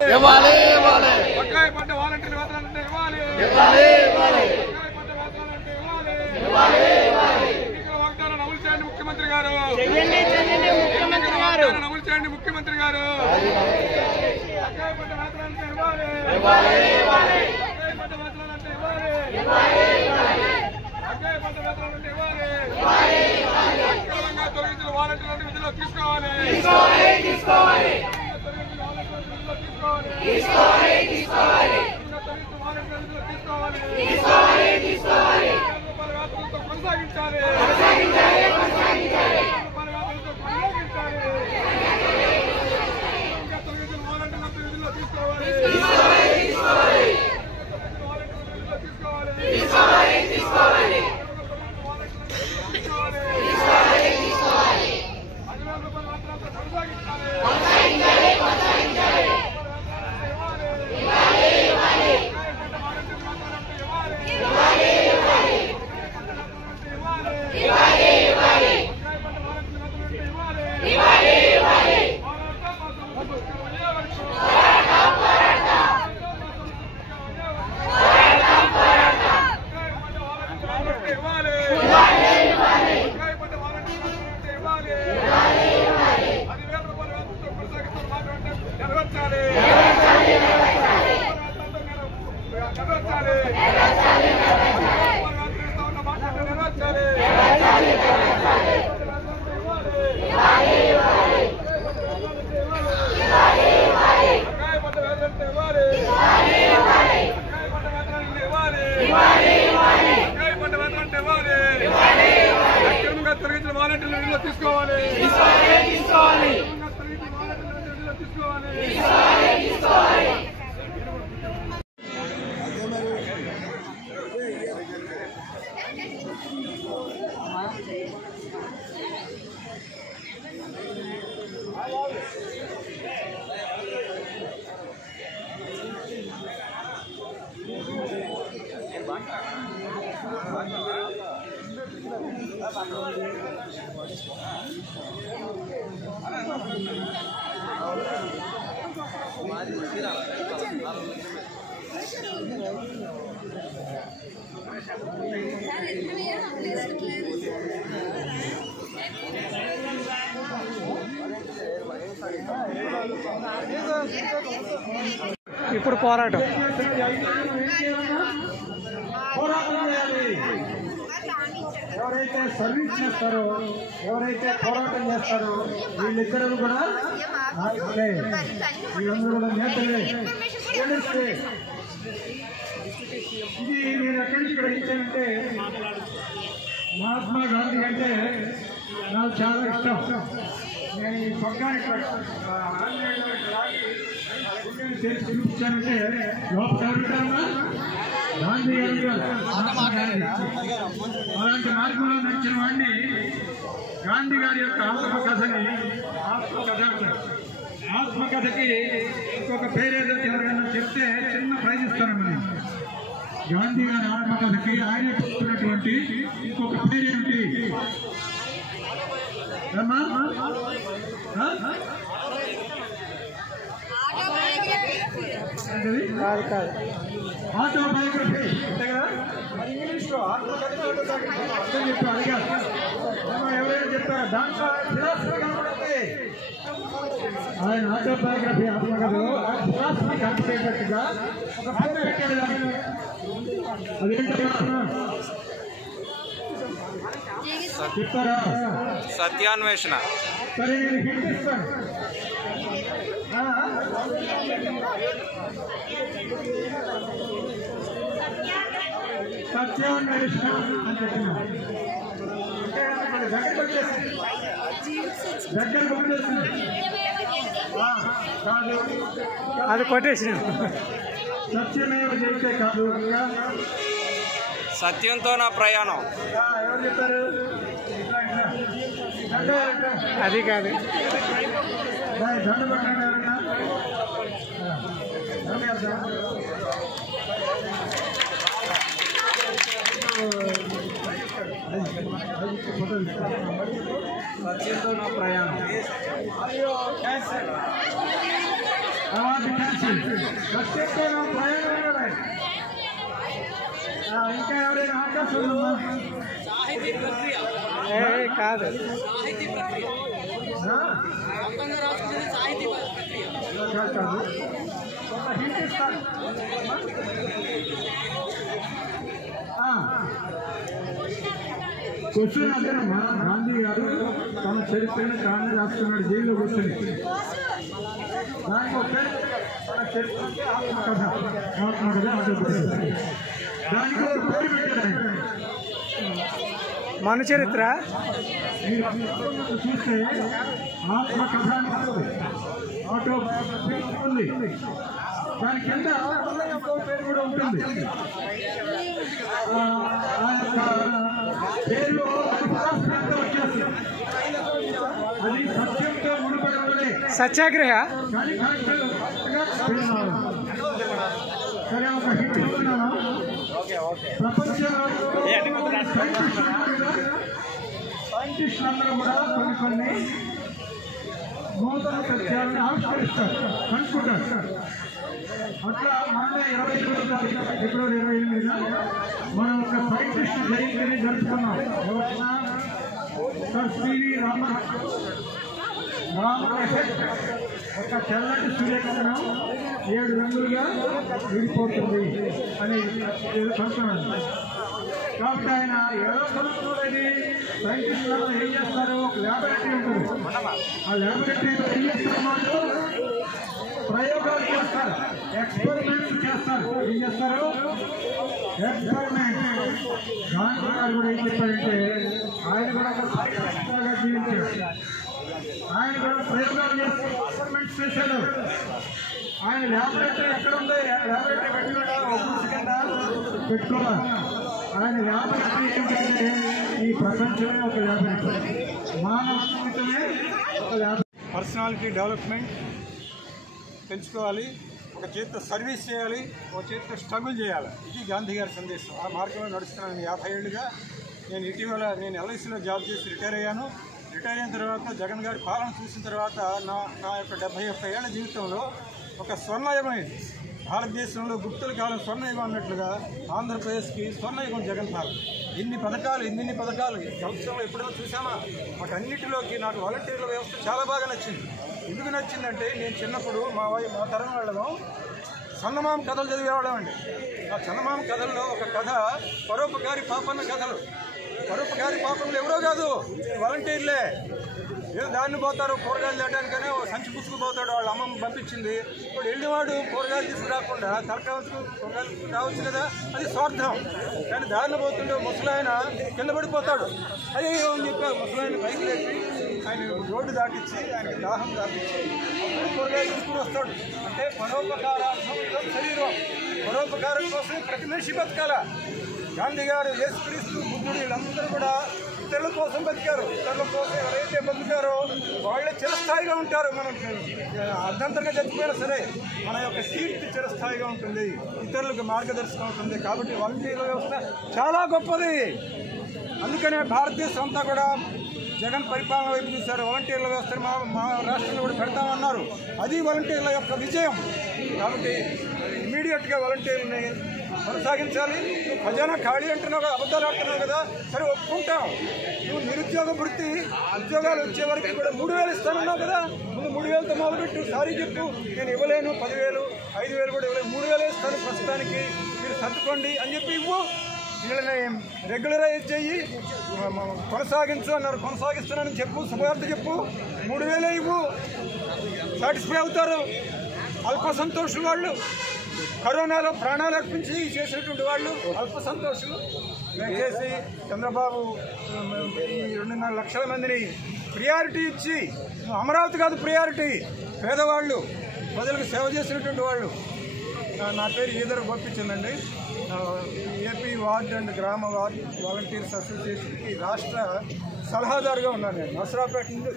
ఇవ్వాలి ఇవ్వాలి బకాయి పడ్డ వాలంటీర్ వేతనాలంటే ఇవ్వాలి ఇవ్వాలి ఇవ్వాలి బకాయి పడ్డ వేతనాలంటే ఇవ్వాలి ఇవ్వాలి ఇవ్వాలి ఎన్నికల వాగ్దానాలు అమలు చేయండి ముఖ్యమంత్రి గారు ముఖ్యమంత్రి గారు అమలు చేయండి ముఖ్యమంత్రి గారు బకాయి పడ్డ వేతనాలంటే ఇవ్వాలి ఇవ్వాలి ఇవ్వాలి బకాయి పడ్డ వేతనాలంటే ఇవ్వాలి బకాయి పడ్డ వేతనాలంటే ఇవ్వాలి అక్రమంగా తొలగించిన వాలంటీర్లను విధుల్లో తీసుకోవాలి తీసుకోవాలి కొనసాగించాలి తొలగించిన వాలంటీర్లు తీసుకోవాలి ఇప్పుడు పోరాటం ఎవరైతే సర్వీస్ చేస్తారో ఎవరైతే పోరాటం చేస్తారో వీళ్ళిద్దరూ కూడా నాయకులే, వీళ్ళందరూ కూడా నేతలే. ఇది నేను ఎక్కడి నుంచి గ్రహించానంటే మహాత్మా గాంధీ అంటే నాకు చాలా ఇష్టం. నేను ఈ పక్కానికి చేసి చూపించానంటే లోపల ఎవరుంటారన్నా గాంధీ గారు. అలాంటి మార్గంలో నడిచిన వాడిని గాంధీ గారి యొక్క ఆత్మకథకి ఇంకొక పేరేదో ఎవరైనా చెప్తే చిన్న ప్రైజ్ ఇస్తానమ్మా. గాంధీ గారి ఆత్మకథకి ఆయన చెప్తున్నటువంటి ఇంకొక పేరేంటి అమ్మా? ఆటోబయోగ్రఫీ అంతే కదా, మరి ఇంగ్లీష్లో ఆత్మకథ అర్థం చెప్పారు. అడిగారు ఎవరైనా చెప్పారు దాంట్లో ఫిలాసఫీ కనబడుతుంది. ఆయన ఆటోబయోగ్రఫీ ఆత్మకథలో ఫిలాసఫీ కనిపించేటట్టుగా ఒక పేరు పెట్టాడు. అదేంటో చెప్తారా? సత్యాన్వేషణ. సరే నేను హింట్ ఇస్తాను. సత్యాన్వేషణ అని చెప్పిన దగ్గరకు వచ్చేసింది. కాదు, అది కొటేషన్. సత్యమేవ జయతే కాదు, సత్యంతో నా ప్రయాణం. ఎవరు చెప్పారు? అది కాదు. దండ పట్టండి ఎవరన్నా. సత్యంతో నా ప్రయాణం. Award cancel. ప్రత్యేకంగా ప్రయాణం ఇంకా ఎవరైనా అవకాశం ఉందా? కాదు క్వశ్చన్ అంటే గాంధీ గారు తన చరిత్రను తానే రాస్తున్నాడు జైల్లో కూర్చొని. దానికి ఒక తన చరిత్ర ఆత్మకథ ఆత్మకథ దానికి ఒక పేరు పెట్టాడు. మన చరిత్ర మీరు చూస్తే ఆత్మకథ ఆటో ఉంది. దాని కింద ఇంకో పేరు కూడా ఉంటుంది. ఆ యొక్క పేరు వచ్చేస్తుంది. అది సత్యంతో ముడిపడే సత్యాగ్రహ కానీ సరే ఒక హిట్ ఇస్తున్నాను. ప్రపంచంలో సైంటిస్టులందరూ కూడా కొన్ని నూతన సత్యాలను ఆవిష్కరిస్తారు, కనుక్కుంటారు. అట్లా మొన్న 28 ఫిబ్రవరి 28న మనం ఒక సైంటిస్ట్ జయంతిని జరుపుకున్నాం. ఎవరైనా సర్ సివి రామన్ ఒక తెల్లటి సూర్యకిరణం 7 రంగులుగా విడిపోతుంది అని కనుక్కున్నాడు. కాబట్టి ఆయన ఎవరో కనుక్కున్నది సైంటిస్టులు ఏం చేస్తారు, ఒక ల్యాబొరేటరీ ఉంటుంది. ఆ ల్యాబొరేటరీలో ఏం చేస్తారు, ప్రయోగాలు చేస్తారు, ఎక్స్పెరిమెంట్స్ చేస్తారు. ఏం చేస్తారు, ఎక్స్పెరిమెంట్. గాంధీ గారు కూడా ఏం చెప్పారంటే ఆయన కూడా ఒక సైంటిస్ట్గా జీవించాడు. ఆయన కూడా ప్రయోగాలు చేసి ఎక్స్పెరిమెంట్స్ చేశాడు. ఆయన ల్యాబొరేటరీ ఎక్కడ ఉంది, ల్యాబొరేటరీ పెట్టుకున్నాడా, ఒక కింద పెట్టుకోవాలి. ఆయన ల్యాబొరేటరీ ఏంటంటే ఈ ప్రపంచమే ఒక ల్యాబొరేటరీ, మానవ జీవితమే ఒక ల్యాబొరేటరీ. పర్సనాలిటీ డెవలప్మెంట్ పెంచుకోవాలి, ఒక చేతితో సర్వీస్ చేయాలి, ఒక చేతితో స్ట్రగుల్ చేయాలి. ఇది గాంధీ గారి సందేశం. ఆ మార్గంలో నడుస్తున్నాను 50 ఏళ్ళుగా. నేను ఇటీవల ఎల్ఐసిలో జాబ్ చేసి రిటైర్ అయ్యాను. రిటైర్ అయిన తర్వాత జగన్ గారి పాలన చూసిన తర్వాత నా యొక్క 71 ఏళ్ల జీవితంలో ఒక స్వర్ణయుగమైంది. భారతదేశంలో గుప్తుల కాలం స్వర్ణయుగం అన్నట్లుగా ఆంధ్రప్రదేశ్కి స్వర్ణయుగం జగన్ పాలన. ఇన్ని పథకాలు సంవత్సరంలో ఎప్పుడైనా చూసామా? వాటన్నిటిలోకి నాకు వాలంటీర్ల వ్యవస్థ చాలా బాగా నచ్చింది. ఎందుకు నచ్చిందంటే నేను చిన్నప్పుడు మా తరం వాళ్ళము చందమామ కథలు చదివేవాళ్ళం అండి. ఆ చందమామ కథల్లో ఒక కథ పరోపకారి పాపన్న కథలు. పరోపకారి పాపన్నలు ఎవరో కాదు, వాలంటీర్లే. ఏదో దాన్ని పోతారు కూరగాయలు తేటానికనే సంచి పుచ్చుకుపోతాడు, వాళ్ళ అమ్మమ్మ పంపించింది. ఇప్పుడు వెళ్ళినవాడు కూరగాయలు తీసుకురాకుండా తలకావచ్చు కూరగాయలు రావచ్చు కదా, అది స్వార్థం. కానీ దారిని పోతుంటే ముసలాయన కింద పడిపోతాడు. అదే అని చెప్పి ముసలాయన పైకి లేపి ఆయన రోడ్డు దాటించి ఆయనకి దాహం దాటించి కూరగాయలు తీసుకుని వస్తాడు. అంటే పరోపకారార్థం శరీరం, పరోపకారం కోసం ప్రతి మనిషి బతకాల. గాంధీ గారు, యేసుక్రీస్తు, బుద్ధుడు వీళ్ళందరూ కూడా ఇతరుల కోసం బతికారు. ఇతరుల కోసం ఎవరైతే బతుకారో వాళ్ళే చిరస్థాయిగా ఉంటారు. మనం అర్ధంతరంగా చచ్చిపోయినా సరే మన యొక్క కీర్తి చిరస్థాయిగా ఉంటుంది, ఇతరులకు మార్గదర్శకం ఉంటుంది. కాబట్టి వాలంటీర్ల వ్యవస్థ చాలా గొప్పది. అందుకనే భారతదేశం అంతా కూడా జగన్ పరిపాలన వైపు చూశారు. వాలంటీర్ల వ్యవస్థను మా రాష్ట్రంలో కూడా పెడతామన్నారు. అది వాలంటీర్ల యొక్క విజయం. కాబట్టి ఇమీడియట్గా వాలంటీర్లని కొనసాగించాలి. ఖజానా ఖాళీ అంటున్నావు కదా, అబద్ధాలు ఆడుతున్నావు కదా, సరే ఒప్పుకుంటాం. నువ్వు నిరుద్యోగ వృత్తి ఉద్యోగాలు వచ్చే వరకు కూడా 3000 ఇస్తానన్నావు కదా, ముందు 3000తో మొదలుపెట్టు. సారీ చెప్పు, నేను ఇవ్వలేను, 10,000 5,000 కూడా ఇవ్వలేను, 3,000 ఇస్తాను ప్రస్తుతానికి, మీరు సర్దుకోండి అని చెప్పి ఇవ్వు. వీళ్ళని రెగ్యులరైజ్ చెయ్యి, కొనసాగించు అన్నారు. కొనసాగిస్తున్నానని చెప్పు, శుభవార్త చెప్పు, 3,000 ఇవ్వు, సాటిస్ఫై అవుతారు. అల్ప సంతోషులు వాళ్ళు, కరోనాలో ప్రాణాలు అర్పించి చేసినటువంటి వాళ్ళు అల్ప సంతోషులు. దయచేసి చంద్రబాబు ఈ 2.5 లక్షల మందిని ప్రియారిటీ ఇచ్చి, అమరావతి కాదు ప్రియారిటీ, పేదవాళ్ళు, ప్రజలకు సేవ చేసినటువంటి వాళ్ళు. నా పేరు ఈదర గోపిచందండి. ఏపీ వార్డ్ అండ్ గ్రామ వార్డ్ వాలంటీర్స్ అసోసియేషన్కి రాష్ట్ర సలహాదారుగా ఉన్నాను నేను, నసరాపేట నుండి.